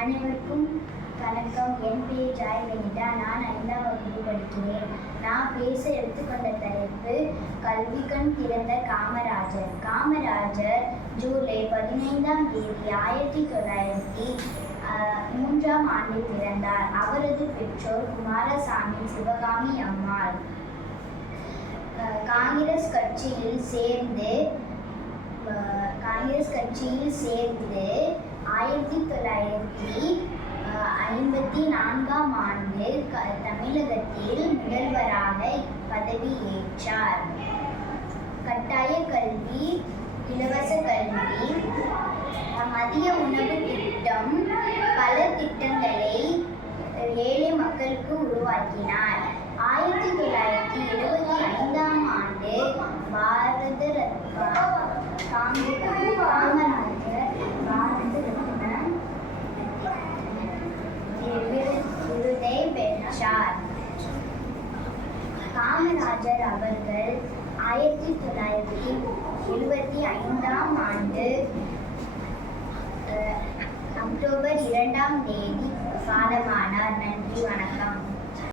அனைவருக்கும் வணக்கம். என் பெயர் ஜாய் வெனிதா. நான் 5ஆம் வகுப்பு படிக்கிறேன். நான் பேச எடுத்துக்கொண்ட தலைப்பு கல்விக்கண் திறந்த காமராஜர். காமராஜர் ஜூலை 15ஆம் தேதி 1903ஆம் ஆண்டு பிறந்தார். அவரது பெற்றோர் குமாரசாமி, சிவகாமி அம்மாள். காங்கிரஸ் கட்சியில் சேர்ந்து 1954ஆம் ஆண்டு தமிழகத்தில் முதல்வராக பதவியேற்றார். கட்டாய கல்வி, இலவச கல்வி, மதிய உணவு திட்டம், பல திட்டங்களை ஏழை மக்களுக்கு உருவாக்கினார். 1975ஆம் ஆண்டு பாரத விருதை பெற்றார். காமராஜர் அவர்கள் 1975ஆம் ஆண்டு அக்டோபர் 2ஆம் தேதி காலமானார். நன்றி, வணக்கம்.